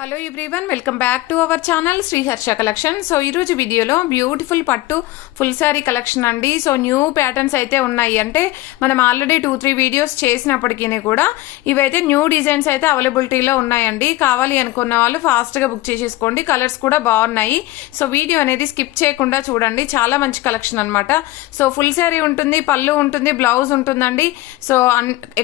Hello everyone, welcome back to our channel Sri Harsha collection. So ఈరోజు వీడియోలో beautiful పట్టు full sari collection అండి. సో న్యూ ప్యాటర్న్స్ అయితే ఉన్నాయి. అంటే మనం ఆల్రెడీ 2-3 వీడియోస్ చేసినప్పటికీ కూడా ఇవైతే న్యూ డిజైన్స్ అయితే అవైలబిలిటీలో ఉన్నాయండి. కావాలి అనుకున్న వాళ్ళు ఫాస్ట్గా బుక్ చేసేసుకోండి. కలర్స్ కూడా బాగున్నాయి. సో వీడియో అనేది స్కిప్ చేయకుండా చూడండి. చాలా మంచి కలెక్షన్ అనమాట. సో ఫుల్ శారీ ఉంటుంది, పళ్ళు ఉంటుంది, బ్లౌజ్ ఉంటుందండి. సో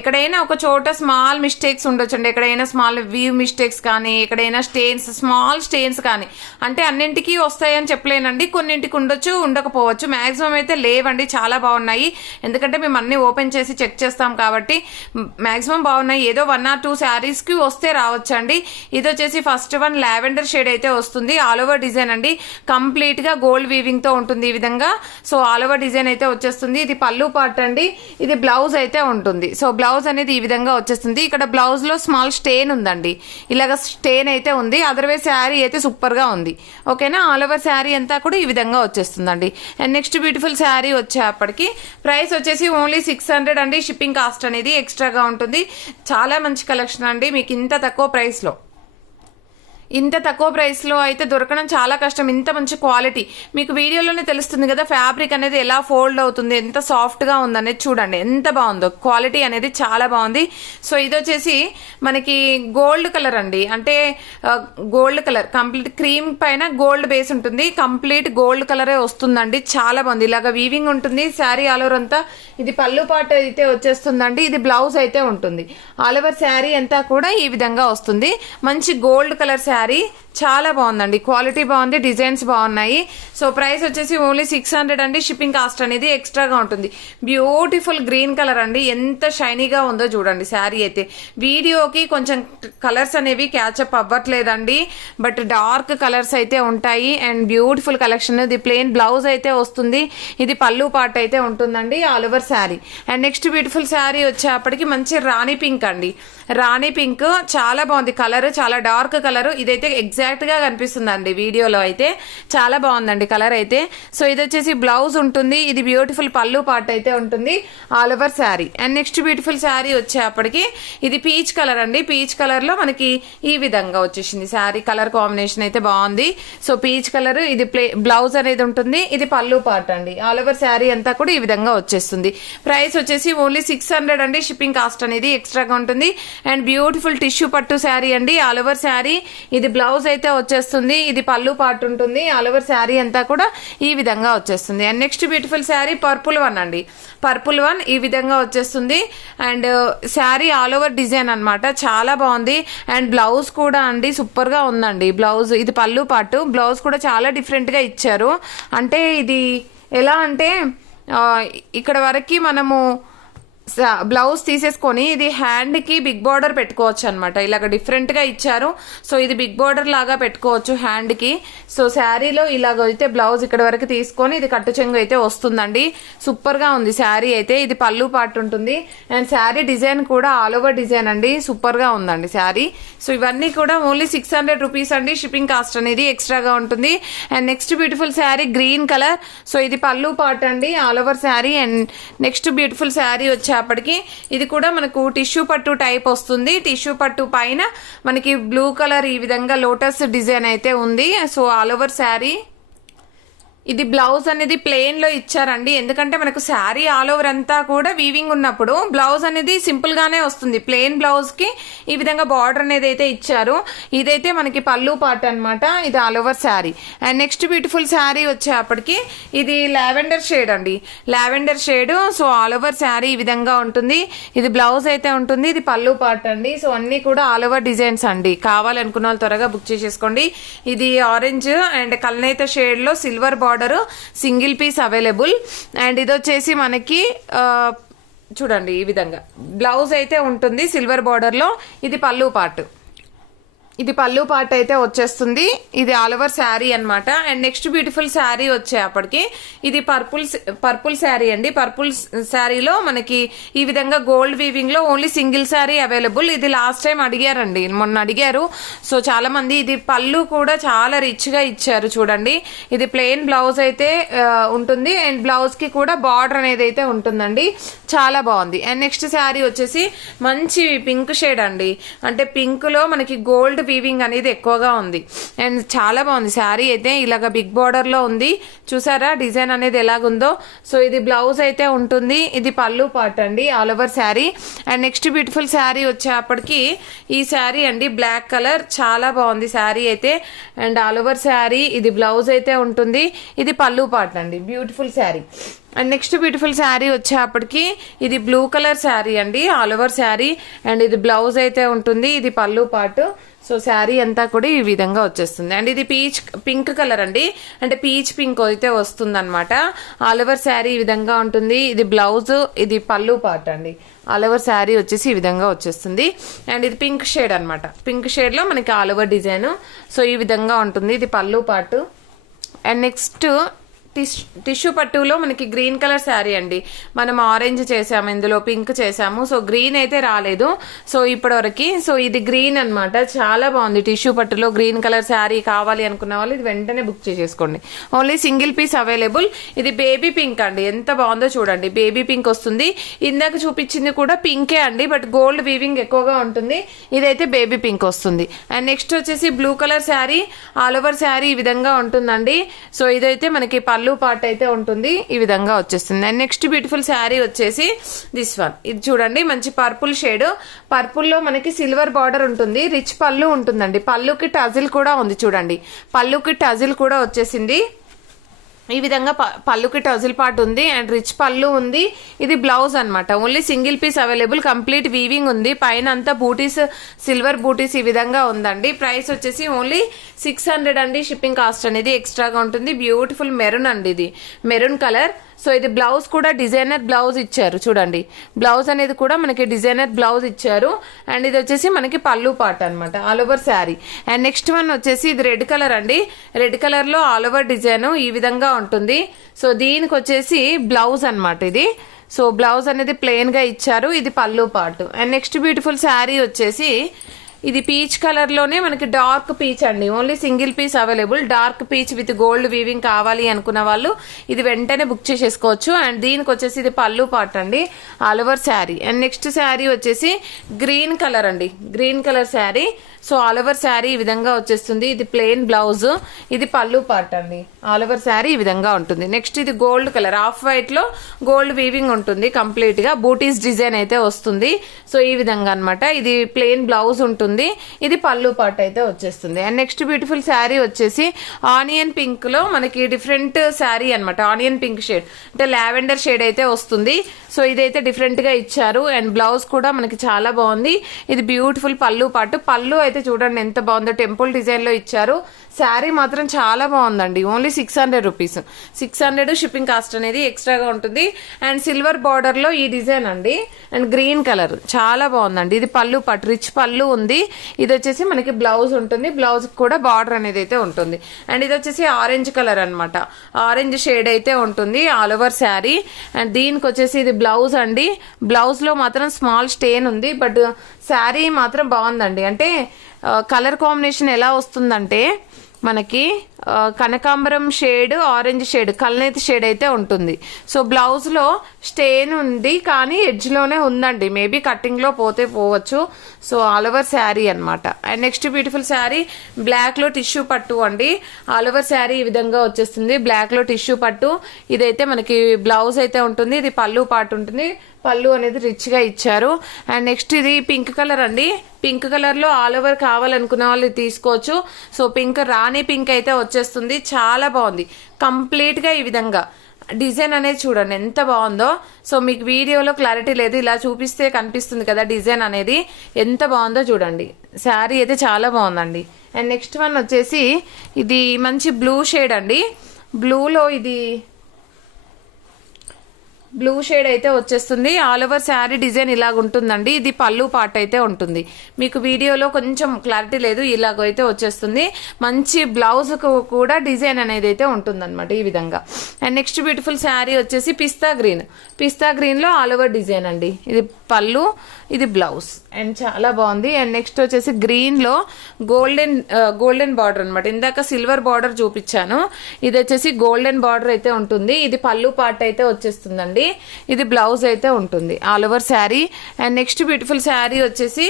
ఎక్కడైనా ఒక చోట స్మాల్ మిస్టేక్స్ ఉండొచ్చండి. ఎక్కడైనా స్మాల్ వ్యూ మిస్టేక్స్ కానీ, ఎక్కడైనా స్టెయిన్స్, స్మాల్ స్టెయిన్స్ కానీ, అంటే అన్నింటికి వస్తాయని చెప్పలేనండి. కొన్నింటికి ఉండొచ్చు, ఉండకపోవచ్చు. మాక్సిమం అయితే లేవండి. చాలా బాగున్నాయి. ఎందుకంటే మేము అన్ని ఓపెన్ చేసి చెక్ చేస్తాం కాబట్టి మాక్సిమం బాగున్నాయి. ఏదో 1 or 2 శారీస్ కి వస్తే రావచ్చండి. ఇది వచ్చేసి ఫస్ట్ వన్ లావెండర్ షేడ్ అయితే వస్తుంది. ఆల్ ఓవర్ డిజైన్ అండి. కంప్లీట్ గా గోల్డ్ వీవింగ్ తో ఉంటుంది ఈ విధంగా. సో ఆల్ ఓవర్ డిజైన్ అయితే వచ్చేస్తుంది. ఇది పళ్ళు పార్ట్ అండి. ఇది బ్లౌజ్ అయితే ఉంటుంది. సో బ్లౌజ్ అనేది ఈ విధంగా వచ్చేస్తుంది. ఇక్కడ బ్లౌజ్ లో స్మాల్ స్టెయిన్ ఉందండి. ఇలాగ స్టెయిన్ అయితే ఉంది. అదర్వైజ్ శారీ అయితే సూపర్ గా ఉంది. ఓకేనా. ఆల్ ఓవర్ శారీ అంతా కూడా ఈ విధంగా వచ్చేస్తుందండి. అండ్ నెక్స్ట్ బ్యూటిఫుల్ శారీ వచ్చేప్పటికి ప్రైస్ వచ్చేసి ఓన్లీ 600 అండి. షిప్పింగ్ కాస్ట్ అనేది ఎక్స్ట్రాగా ఉంటుంది. చాలా మంచి కలెక్షన్ అండి. మీకు ఇంత తక్కువ ప్రైస్ లో అయితే దొరకడం చాలా కష్టం. ఇంత మంచి క్వాలిటీ మీకు వీడియోలోనే తెలుస్తుంది కదా. ఫ్యాబ్రిక్ అనేది ఎలా ఫోల్డ్ అవుతుంది, ఎంత సాఫ్ట్ గా ఉందనేది చూడండి. ఎంత బాగుందో క్వాలిటీ అనేది చాలా బాగుంది. సో ఇది వచ్చేసి మనకి గోల్డ్ కలర్ అండి. అంటే గోల్డ్ కలర్ కంప్లీట్ క్రీమ్ పైన గోల్డ్ బేస్ ఉంటుంది. కంప్లీట్ గోల్డ్ కలరే వస్తుందండి. చాలా బాగుంది. ఇలాగా వీవింగ్ ఉంటుంది శారీ ఆల్ ఓవర్ అంతా. ఇది పళ్ళు పాట అయితే వచ్చేస్తుందండి. ఇది బ్లౌజ్ అయితే ఉంటుంది. ఆల్ ఓవర్ శారీ అంతా కూడా ఈ విధంగా వస్తుంది. మంచి గోల్డ్ కలర్ శారీ. చాలా బాగుందండి. క్వాలిటీ బాగుంది, డిజైన్స్ బాగున్నాయి. సో ప్రైస్ వచ్చేసి ఓన్లీ 600 అండి. షిప్పింగ్ కాస్ట్ అనేది ఎక్స్ట్రాగా ఉంటుంది. బ్యూటిఫుల్ గ్రీన్ కలర్ అండి. ఎంత షైనీగా ఉందో చూడండి శారీ అయితే. వీడియోకి కొంచెం కలర్స్ అనేవి క్యాచప్ అవ్వట్లేదండి. బట్ డార్క్ కలర్స్ అయితే ఉంటాయి. And beautiful collection. ఇది ప్లెయిన్ బ్లౌజ్ అయితే వస్తుంది. ఇది పళ్ళు పార్ట్ అయితే ఉంటుందండి. All over sari. And next beautiful sari వచ్చేప్పటికి మంచి రాణి పింక్ అండి. రాణి పింక్ చాలా బాగుంది. కలర్ చాలా డార్క్ కలర్. ఇదైతే ఎగ్జాక్ట్ గా కనిపిస్తుందండి వీడియోలో అయితే. చాలా బాగుందండి కలర్ అయితే. సో ఇది వచ్చేసి బ్లౌజ్ ఉంటుంది. ఇది బ్యూటిఫుల్ పళ్ళు పార్ట్ అయితే ఉంటుంది. All over sari. And next beautiful sari వచ్చేప్పటికి ఇది పీచ్ కలర్ అండి. పీచ్ కలర్ లో మనకి ఈ విధంగా వచ్చేసింది శారీ. కలర్ కాంబినేషన్ అయితే బాగుంది. So peach colour. ఇది బ్లౌజ్ అనేది ఉంటుంది. ఇది పళ్ళు పార్ట్ అండి. ఆల్ ఓవర్ శారీ అంతా కూడా ఈ విధంగా వచ్చేస్తుంది. ప్రైస్ వచ్చేసి ఓన్లీ 600 అండి. షిప్పింగ్ కాస్ట్ అనేది ఎక్స్ట్రాగా ఉంటుంది. అండ్ బ్యూటిఫుల్ టిష్యూ పట్టు శారీ అండి. All over sari. ఇది బ్లౌజ్ అయితే వచ్చేస్తుంది. ఇది పళ్ళు పార్ట్ ఉంటుంది. ఆల్ ఓవర్ శారీ అంతా కూడా ఈ విధంగా వచ్చేస్తుంది. And next beautiful sari purple one అండి. పర్పుల్ వన్ ఈ విధంగా వచ్చేస్తుంది. And sari all over design అనమాట. చాలా బాగుంది. అండ్ బ్లౌజ్ కూడా అండి సూపర్ గా ఉందండి. బ్లౌజ్ ఇది పళ్ళు పార్ట్. బ్లౌజ్ కూడా చాలా డిఫరెంట్ గా ఇచ్చారు. అంటే ఇది ఎలా అంటే ఇక్కడ వరకు మనము బ్లౌజ్ తీసేసుకొని ఇది హ్యాండ్ కి బిగ్ బార్డర్ పెట్టుకోవచ్చు అనమాట. ఇలాగ డిఫరెంట్ గా ఇచ్చారు. సో ఇది బిగ్ బార్డర్ లాగా పెట్టుకోవచ్చు హ్యాండ్ కి. సో శారీలో ఇలాగ అయితే బ్లౌజ్ ఇక్కడ వరకు తీసుకొని ఇది కట్టు చెంగు అయితే వస్తుందండి. సూపర్ గా ఉంది శారీ అయితే. ఇది పళ్ళు పార్ట్ ఉంటుంది. అండ్ శారీ డిజైన్ కూడా ఆల్ ఓవర్ డిజైన్ అండి. సూపర్ గా ఉందండి శారీ. సో ఇవన్నీ కూడా ఓన్లీ 600 రూపీస్ అండి. షిప్పింగ్ కాస్ట్ అనేది ఎక్స్ట్రాగా ఉంటుంది. And next beautiful sari green colour. So ఇది పళ్ళు పార్ట్ అండి. All over sari. And next beautiful sari వచ్చేప్పటికి ఇది కూడా మనకు టిష్యూ పట్టు టైప్ వస్తుంది. టిష్యూ పట్టు పైన మనకి బ్లూ కలర్ ఈ విధంగా లోటస్ డిజైన్ అయితే ఉంది. So all over sari. ఇది బ్లౌజ్ అనేది ప్లెయిన్ లో ఇచ్చారండి. ఎందుకంటే మనకు శారీ ఆల్ ఓవర్ అంతా కూడా వీవింగ్ ఉన్నప్పుడు బ్లౌజ్ అనేది సింపుల్ గానే వస్తుంది. ప్లెయిన్ బ్లౌజ్ కి ఈ విధంగా బార్డర్ అనేది అయితే ఇచ్చారు. ఇదైతే మనకి పళ్ళు పార్ట్ అనమాట. ఇది all over sari. And next beautiful sari వచ్చేప్పటికి ఇది లావెండర్ షేడ్ అండి. Lavender shade. So all over sari ఈ విధంగా ఉంటుంది. ఇది బ్లౌజ్ అయితే ఉంటుంది. ఇది పళ్ళు పార్ట్ అండి. సో అన్ని కూడా ఆల్ ఓవర్ డిజైన్స్ అండి. కావాలనుకున్న వాళ్ళు త్వరగా బుక్ చేసేసుకోండి. ఇది ఆరెంజ్ అండ్ కల్నేత షేడ్ లో silver border single piece available. And ఇది వచ్చేసి మనకి చూడండి ఈ విధంగా బ్లౌజ్ అయితే ఉంటుంది సిల్వర్ బార్డర్ లో. ఇది పళ్ళు పార్ట్. ఇది పళ్ళు పార్ట్ అయితే వచ్చేస్తుంది. ఇది ఆల్ ఓవర్ శారీ అనమాట. అండ్ నెక్స్ట్ బ్యూటిఫుల్ శారీ వచ్చేప్పటికి ఇది పర్పుల్ శారీ అండి. పర్పుల్ శారీలో మనకి ఈ విధంగా గోల్డ్ వీవింగ్ లో ఓన్లీ సింగిల్ శారీ అవైలబుల్. ఇది లాస్ట్ టైం అడిగారండి, మొన్న అడిగారు. సో చాలా మంది. ఇది పళ్ళు కూడా చాలా రిచ్ గా ఇచ్చారు చూడండి. ఇది ప్లెయిన్ బ్లౌజ్ అయితే ఉంటుంది. అండ్ బ్లౌజ్ కి కూడా బార్డర్ అనేది అయితే ఉంటుందండి. చాలా బాగుంది. అండ్ నెక్స్ట్ శారీ వచ్చేసి మంచి పింక్ షేడ్ అండి. అంటే పింక్ లో మనకి గోల్డ్ వీవింగ్ అనేది ఎక్కువగా ఉంది అండ్ చాలా బాగుంది శారీ అయితే. ఇలాగ బిగ్ బార్డర్ లో ఉంది చూసారా డిజైన్ అనేది ఎలాగుందో. సో ఇది బ్లౌజ్ అయితే ఉంటుంది, ఇది పళ్ళు పార్ట్ అండి all over sari. And next beautiful sari వచ్చేప్పటికి ఈ శారీ అండి, బ్లాక్ కలర్, చాలా బాగుంది శారీ అయితే. అండ్ ఆల్ ఓవర్ శారీ ఇది బ్లౌజ్ అయితే ఉంటుంది, ఇది పళ్ళు పార్ట్ అండి, beautiful sari. And next beautiful sari వచ్చేప్పటికి ఇది బ్లూ కలర్ శారీ అండి, ఆల్ ఓవర్ శారీ. అండ్ ఇది బ్లౌజ్ అయితే ఉంటుంది, ఇది పళ్ళు పార్ట్. సో శారీ అంతా కూడా ఈ విధంగా వచ్చేస్తుంది. అండ్ ఇది పింక్ కలర్ అండి, అంటే పీచ్ పింక్ అయితే వస్తుంది అనమాట. ఆల్ ఓవర్ శారీ ఈ విధంగా ఉంటుంది, ఇది బ్లౌజ్, ఇది పళ్ళు పార్ట్ అండి. ఆల్ ఓవర్ శారీ వచ్చేసి ఈ విధంగా వచ్చేస్తుంది. అండ్ ఇది పింక్ షేడ్ అనమాట, పింక్ షేడ్ లో మనకి ఆల్ ఓవర్ డిజైన్. సో ఈ విధంగా ఉంటుంది, ఇది పళ్ళు పార్ట్. అండ్ నెక్స్ట్ టిష్యూ పట్టులో మనకి గ్రీన్ కలర్ శారీ అండి, మనం ఆరెంజ్ చేసాము, ఇందులో పింక్ చేసాము. సో గ్రీన్ అయితే రాలేదు సో ఇప్పటివరకు. సో ఇది గ్రీన్ అనమాట, చాలా బాగుంది. టిష్యూ పట్టులో గ్రీన్ కలర్ శారీ కావాలి అనుకున్న వాళ్ళు ఇది వెంటనే బుక్ చేసేసుకోండి. Only single piece available. ఇది బేబీ పింక్ అండి, ఎంత బాగుందో చూడండి, బేబీ పింక్ వస్తుంది. ఇందాక చూపించింది కూడా పింకే అండి, బట్ గోల్డ్ వీవింగ్ ఎక్కువగా ఉంటుంది. ఇదైతే బేబీ పింక్ వస్తుంది. అండ్ నెక్స్ట్ వచ్చేసి blue colour sari, all over sari ఈ విధంగా ఉంటుందండి. సో ఇదైతే మనకి పళ్ళు పార్ట్ అయితే ఉంటుంది, ఈ విధంగా వచ్చేస్తుంది. అండ్ నెక్స్ట్ బ్యూటిఫుల్ శారీ వచ్చేసి దిస్ వన్, ఇది చూడండి మంచి పర్పుల్ షేడ్. పర్పుల్ లో మనకి సిల్వర్ బార్డర్ ఉంటుంది, రిచ్ పళ్ళు ఉంటుందండి. పళ్ళుకి టజిల్ కూడా ఉంది చూడండి, పళ్ళుకి టజిల్ కూడా వచ్చేసింది. ఈ విధంగా పళ్ళుకి టజిల్ పార్ట్ ఉంది అండ్ రిచ్ పళ్ళు ఉంది. ఇది బ్లౌజ్ అనమాట, only single piece available, complete weaving ఉంది. పైన అంతా బూటీస్, సిల్వర్ బూటీస్ ఈ విధంగా ఉందండి. ప్రైస్ వచ్చేసి ఓన్లీ 600 అండి. షిప్పింగ్ కాస్ట్ అనేది ఎక్స్ట్రాగా ఉంటుంది. బ్యూటిఫుల్ మెరూన్ అండి, ఇది మెరూన్ కలర్. సో ఇది బ్లౌజ్ కూడా డిజైనర్ బ్లౌజ్ ఇచ్చారు చూడండి, బ్లౌజ్ అనేది కూడా మనకి డిజైనర్ బ్లౌజ్ ఇచ్చారు. అండ్ ఇది వచ్చేసి మనకి పళ్ళు పార్ట్ అనమాట, all over sari. And next one వచ్చేసి ఇది రెడ్ కలర్ అండి, రెడ్ కలర్ లో ఆల్ ఓవర్ డిజైన్ ఈ విధంగా ఉంటుంది. సో దీనికి వచ్చేసి బ్లౌజ్ అనమాట ఇది. సో బ్లౌజ్ అనేది ప్లెయిన్ గా ఇచ్చారు, ఇది పళ్ళు part. And next beautiful sari వచ్చేసి ఇది పీచ్ కలర్ లోనే మనకి డార్క్ పీచ్ అండి, only single piece available. Dark peach with gold weaving కావాలి అనుకున్న వాళ్ళు ఇది వెంటనే బుక్ చేసేసుకోవచ్చు. అండ్ దీనికి వచ్చేసి ఇది పళ్ళు పార్ట్ అండి, all over sari. And next sari వచ్చేసి గ్రీన్ కలర్ అండి, green colour sari. So all over sari ఈ విధంగా వచ్చేస్తుంది, ఇది ప్లెయిన్ బ్లౌజ్, ఇది పళ్ళు పార్ట్ అండి. ఆల్ ఓవర్ శారీ ఈ విధంగా ఉంటుంది. నెక్స్ట్ ఇది గోల్డ్ కలర్, ఆఫ్ వైట్ లో గోల్డ్ వీవింగ్ ఉంటుంది, కంప్లీట్ గా బూటీస్ డిజైన్ అయితే వస్తుంది. సో ఈ విధంగా అనమాట, ఇది ప్లెయిన్ బ్లౌజ్ ఉంటుంది, ఇది పళ్ళు పార్ట్ అయితే వచ్చేస్తుంది. అండ్ నెక్స్ట్ బ్యూటిఫుల్ శారీ వచ్చేసి ఆనియన్ పింక్ లో మనకి డిఫరెంట్ శారీ అనమాట, ఆనియన్ పింక్ షేడ్ అంటే లావెండర్ షేడ్ అయితే వస్తుంది. సో ఇదైతే డిఫరెంట్ గా ఇచ్చారు. అండ్ బ్లౌజ్ కూడా మనకి చాలా బాగుంది, ఇది బ్యూటిఫుల్ పళ్ళు పార్ట్. పళ్ళు అయితే చూడండి ఎంత బాగుందో, టెంపుల్ డిజైన్ లో ఇచ్చారు. శారీ మాత్రం చాలా బాగుందండి, ఓన్లీ 600 రూపీస్. 600 షిప్పింగ్ కాస్ట్ అనేది ఎక్స్ట్రాగా ఉంటుంది. అండ్ సిల్వర్ బార్డర్ లో ఈ డిజైన్ అండి, అండ్ గ్రీన్ కలర్ చాలా బాగుందండి. ఇది పళ్ళు పార్ట్, రిచ్ పళ్ళు ఉంది. ఇది వచ్చేసి మనకి బ్లౌజ్ ఉంటుంది, బ్లౌజ్ కూడా బార్డర్ అనేది అయితే ఉంటుంది. అండ్ ఇది వచ్చేసి ఆరెంజ్ కలర్ అనమాట, ఆరెంజ్ షేడ్ అయితే ఉంటుంది ఆల్ ఓవర్ శారీ. అండ్ దీనికి వచ్చేసి ఇది బ్లౌజ్ అండి, బ్లౌజ్ లో మాత్రం స్మాల్ స్టెయిన్ ఉంది, బట్ శారీ మాత్రం బాగుందండి. అంటే కలర్ కాంబినేషన్ ఎలా వస్తుందంటే మనకి కనకాంబరం షేడ్, ఆరెంజ్ షేడ్, కల్నేతి షేడ్ అయితే ఉంటుంది. సో బ్లౌజ్ లో స్టెయిన్ ఉంది కానీ ఎడ్జ్ లోనే ఉందండి, మేబీ కటింగ్ లో పోతే పోవచ్చు. సో ఆల్ ఓవర్ శారీ అనమాట. And next beautiful sari black లో టిష్యూ పట్టు అండి, ఆల్ ఓవర్ శారీ ఈ విధంగా వచ్చేస్తుంది, బ్లాక్ లో టిష్యూ పట్టు. ఇదైతే మనకి బ్లౌజ్ అయితే ఉంటుంది, ఇది పళ్ళు పార్ట్ ఉంటుంది, పళ్ళు అనేది రిచ్ గా ఇచ్చారు. అండ్ నెక్స్ట్ ఇది పింక్ కలర్ అండి, పింక్ కలర్ లో ఆల్ ఓవర్ కావాలనుకున్న వాళ్ళు తీసుకోవచ్చు. సో పింక్, రాణి పింక్ అయితే వచ్చేస్తుంది, చాలా బాగుంది. కంప్లీట్ గా ఈ విధంగా డిజైన్ అనేది చూడండి ఎంత బాగుందో. సో మీకు వీడియోలో క్లారిటీ లేదు, ఇలా చూపిస్తే కనిపిస్తుంది కదా డిజైన్ అనేది ఎంత బాగుందో చూడండి. శారీ అయితే చాలా బాగుందండి. అండ్ నెక్స్ట్ వన్ వచ్చేసి ఇది మంచి బ్లూ షేడ్ అండి, బ్లూలో ఇది బ్లూ షేడ్ అయితే వచ్చేస్తుంది. ఆల్ ఓవర్ శారీ డిజైన్ ఇలాగ ఉంటుందండి, ఇది పళ్ళు పార్ట్ అయితే ఉంటుంది. మీకు వీడియోలో కొంచెం క్లారిటీ లేదు, ఇలాగైతే వచ్చేస్తుంది. మంచి బ్లౌజ్ కూడా డిజైన్ అనేది అయితే ఉంటుంది అనమాట ఈ విధంగా. అండ్ నెక్స్ట్ బ్యూటిఫుల్ శారీ వచ్చేసి పిస్తా గ్రీన్, పిస్తా గ్రీన్ లో ఆల్ ఓవర్ డిజైన్ అండి, ఇది పళ్ళు, ఇది బ్లౌజ్ అండ్ చాలా బాగుంది. అండ్ నెక్స్ట్ వచ్చేసి గ్రీన్లో గోల్డెన్ బార్డర్ అనమాట. ఇందాక సిల్వర్ బార్డర్ చూపించాను, ఇది వచ్చేసి గోల్డెన్ బార్డర్ అయితే ఉంటుంది. ఇది పళ్ళు పార్ట్ అయితే వచ్చేస్తుందండి. ఇది బ్లౌజ్ అయితే ఉంటుంది all over sari. And next beautiful sari వచ్చేసి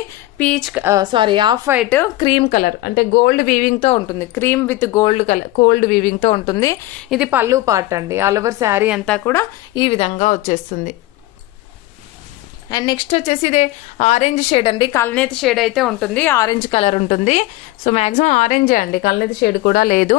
ఆఫ్ వైట్ క్రీమ్ కలర్, అంటే గోల్డ్ వీవింగ్ తో ఉంటుంది. క్రీమ్ విత్ గోల్డ్ వీవింగ్ తో ఉంటుంది. ఇది పళ్ళు పార్ట్ అండి. ఆల్ ఓవర్ శారీ అంతా కూడా ఈ విధంగా వచ్చేస్తుంది. అండ్ నెక్స్ట్ వచ్చేసి ఇదే ఆరెంజ్ షేడ్ అండి, కల్నేతి షేడ్ అయితే ఉంటుంది. ఆరెంజ్ కలర్ ఉంటుంది. సో మాక్సిమం ఆరెంజే అండి, కల్నేతి షేడ్ కూడా లేదు.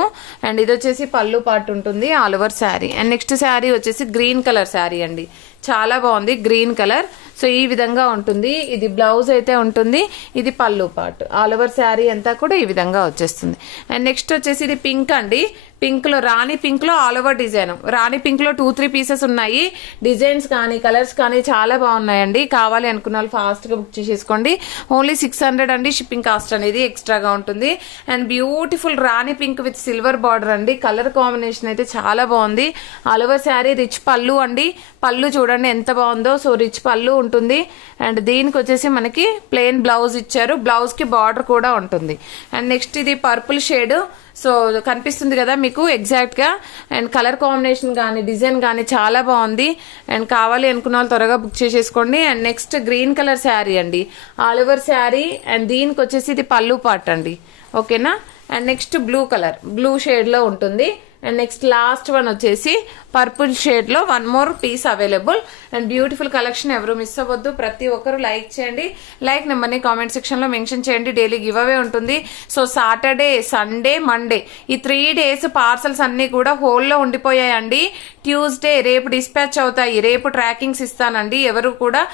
అండ్ ఇది వచ్చేసి పళ్ళు పార్ట్ ఉంటుంది all over sari. And next sari వచ్చేసి గ్రీన్ కలర్ శారీ అండి, చాలా బాగుంది గ్రీన్ కలర్. సో ఈ విధంగా ఉంటుంది. ఇది బ్లౌజ్ అయితే ఉంటుంది, ఇది పళ్ళు పార్ట్. ఆల్ ఓవర్ శారీ అంతా కూడా ఈ విధంగా వచ్చేస్తుంది. అండ్ నెక్స్ట్ వచ్చేసి ఇది పింక్ అండి. పింక్ లో రాణి పింక్ లో ఆల్ ఓవర్ డిజైన్. రాణి పింక్ లో 2-3 పీసెస్ ఉన్నాయి. డిజైన్స్ కానీ కలర్స్ కానీ చాలా బాగున్నాయండి. కావాలి అనుకున్న వాళ్ళు ఫాస్ట్ గా బుక్ చేసేసుకోండి. ఓన్లీ 600 అండి. షిప్పింగ్ కాస్ట్ అనేది ఎక్స్ట్రాగా ఉంటుంది. And beautiful Rani pink with silver border అండి. కలర్ కాంబినేషన్ అయితే చాలా బాగుంది. ఆల్ ఓవర్ శారీ రిచ్ పళ్ళు అండి. పళ్ళు చూడండి ఎంత బాగుందో. సో రిచ్ పళ్ళు ఉంటుంది. అండ్ దీనికి వచ్చేసి మనకి ప్లెయిన్ బ్లౌజ్ ఇచ్చారు. బ్లౌజ్ కి బార్డర్ కూడా ఉంటుంది. అండ్ నెక్స్ట్ ఇది పర్పుల్ షేడ్. సో కనిపిస్తుంది కదా మీకు ఎగ్జాక్ట్ గా. అండ్ కలర్ కాంబినేషన్ కానీ డిజైన్ కానీ చాలా బాగుంది. అండ్ కావాలి అనుకున్న వాళ్ళు త్వరగా బుక్ చేసేసుకోండి. And next green colour sari అండి, ఆల్ ఓవర్ శారీ. అండ్ దీనికి వచ్చేసి ఇది పళ్ళు పార్ట్ అండి, ఓకేనా. అండ్ నెక్స్ట్ బ్లూ షేడ్ లో ఉంటుంది. అండ్ నెక్స్ట్ లాస్ట్ వన్ వచ్చేసి పర్పుల్ షేడ్ లో 1 more piece available. And beautiful collection, ఎవరు మిస్ అవ్వద్దు. ప్రతి ఒక్కరు లైక్ చేయండి. లైక్ నెంబర్ ని కామెంట్ సెక్షన్ లో మెన్షన్ చేయండి. డైలీ గివ్ అవే ఉంటుంది. సో సాటర్డే, సండే, మండే ఈ 3 days పార్సల్స్ అన్ని కూడా హోల్లో ఉండిపోయాయండి. ట్యూస్డే రేపు డిస్పాచ్ అవుతాయి. రేపు ట్రాకింగ్స్ ఇస్తానండి. ఎవరు కూడా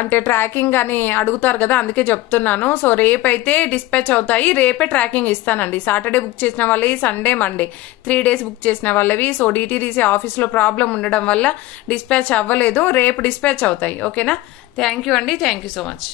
అంటే ట్రాకింగ్ అని అడుగుతారు కదా, అందుకే చెప్తున్నాను. సో రేపైతే డిస్పాచ్ అవుతాయి. రేపే ట్రాకింగ్ ఇస్తానండి. సాటర్డే బుక్ చేసిన వాళ్ళవి, సండే, మండే 3 days బుక్ చేసిన వాళ్ళవి. సో డిటీడీసీ ఆఫీస్ లో ప్రాబ్లం ఉండడం వల్ల డిస్పాచ్ అవ్వలేదు. రేపు డిస్పాచ్ అవుతాయి, ఓకేనా. థ్యాంక్ యూ అండి. Thank you so much.